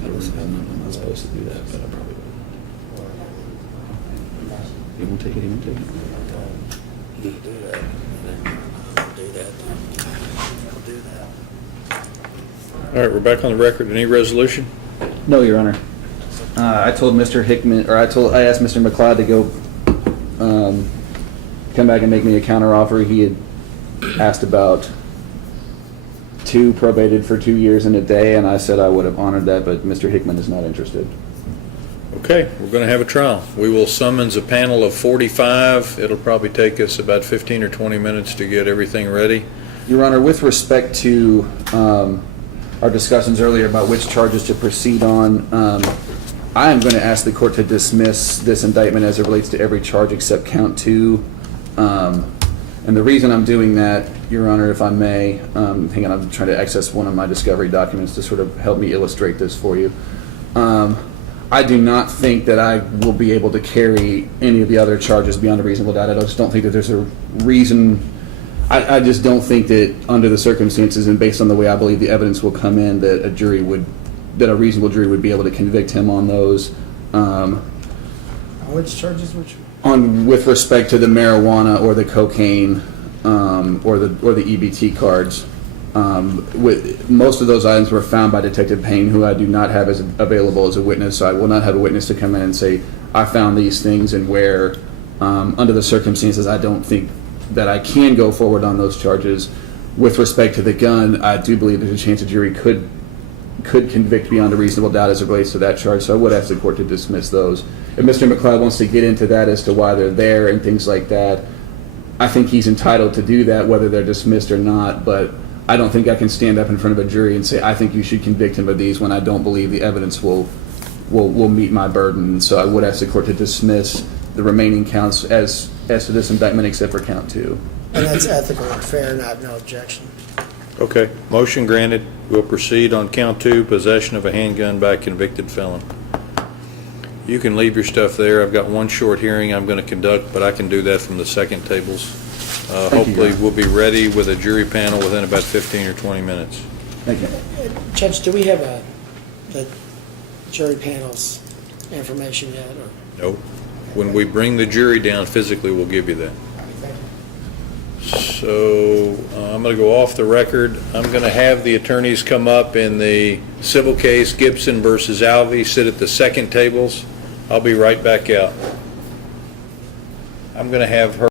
I'm not supposed to do that, but I probably will. He won't take it, he won't take it. You can do that. I'll do that. I'll do that. All right, we're back on the record. Any resolution? No, Your Honor. I told Mr. Hickman, or I asked Mr. McLeod to go come back and make me a counteroffer. He had asked about 2 probated for 2 years and a day, and I said I would have honored that, but Mr. Hickman is not interested. Okay, we're going to have a trial. We will summons a panel of 45. It'll probably take us about 15 or 20 minutes to get everything ready. Your Honor, with respect to our discussions earlier about which charges to proceed on, I am going to ask the court to dismiss this indictment as it relates to every charge except count 2. And the reason I'm doing that, Your Honor, if I may, hang on, I'm trying to access one of my discovery documents to sort of help me illustrate this for you. I do not think that I will be able to carry any of the other charges beyond a reasonable doubt. I just don't think that there's a reason. I just don't think that under the circumstances and based on the way I believe the evidence will come in, that a reasonable jury would be able to convict him on those. Which charges would you? With respect to the marijuana or the cocaine or the EBT cards. Most of those items were found by Detective Payne, who I do not have as available as a witness, so I will not have a witness to come in and say, I found these things, and where, under the circumstances, I don't think that I can go forward on those charges. With respect to the gun, I do believe there's a chance a jury could convict beyond a reasonable doubt as it relates to that charge, so I would ask the court to dismiss those. If Mr. McLeod wants to get into that as to why they're there and things like that, I think he's entitled to do that, whether they're dismissed or not, but I don't think I can stand up in front of a jury and say, I think you should convict him of these when I don't believe the evidence will meet my burden. So I would ask the court to dismiss the remaining counts as to this indictment except for count 2. And that's ethical and fair, and I have no objection. Okay, motion granted. We'll proceed on count 2, possession of a handgun by a convicted felon. You can leave your stuff there. I've got one short hearing I'm going to conduct, but I can do that from the second tables. Hopefully we'll be ready with a jury panel within about 15 or 20 minutes. Thank you. Judge, do we have the jury panel's information yet? Or? Nope. When we bring the jury down physically, we'll give you that. So I'm going to go off the record. I'm going to have the attorneys come up in the civil case, Gibson versus Alvey, sit at the second tables. I'll be right back out. I'm going to have her